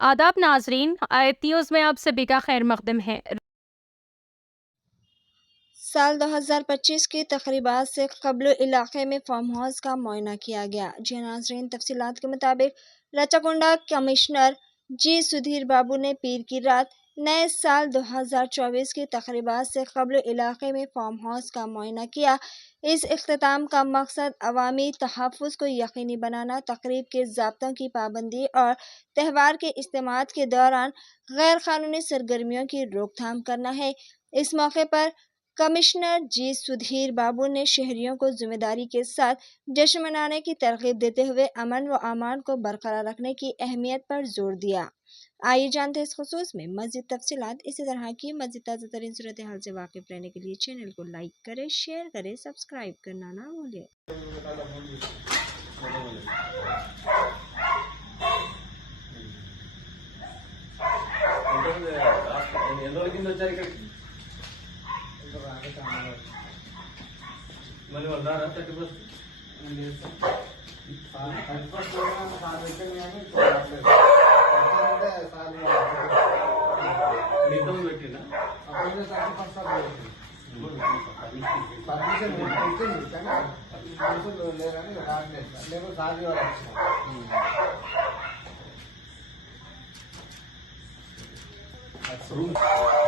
आदाब नाजरीन, आयत न्यूज़ में आप सभी का खैर मकदम है। साल 2025 की तकरीबात से कब्ल इलाके में फार्म हाउस का मुआयना किया गया। जी नाजरीन, तफसीलात के मुताबिक रचाकुंडा कमिश्नर जी सुधीर बाबू ने पीर की रात नए साल 2024 की तकरीबात से कब्ल इलाके में फार्म हाउस का मुआयना किया। इस इख्तिताम का मकसद अवामी तहफ़्फ़ुज़ को यकीनी बनाना, तकरीब के ज़ाब्तों की पाबंदी और त्यौहार के इज्तिमात के दौरान गैर कानूनी सरगर्मियों की रोकथाम करना है। इस मौके पर कमिश्नर जी सुधीर बाबू ने शहरियों को जिम्मेदारी के साथ जश्न मनाने की तरगीब देते हुए अमन व अमान को बरकरार रखने की अहमियत पर जोर दिया। आइए जानते हैं इस खुसूस में मज़ीद तफसीलात। इसी तरह की मज़ीद ताज़ा तरीन सूरत हाल से वाकिफ रहने के लिए चैनल को लाइक करें, शेयर करें, सब्सक्राइब करना ना भूलें। మళ్ళీ వాళ్ళు రారా 31 నిధం పెట్టినా పర్మిషన్ ఇచ్చింది కానీ మనుషులు లేరని లేబర్ సాగి వాళ్ళు వచ్చినారు.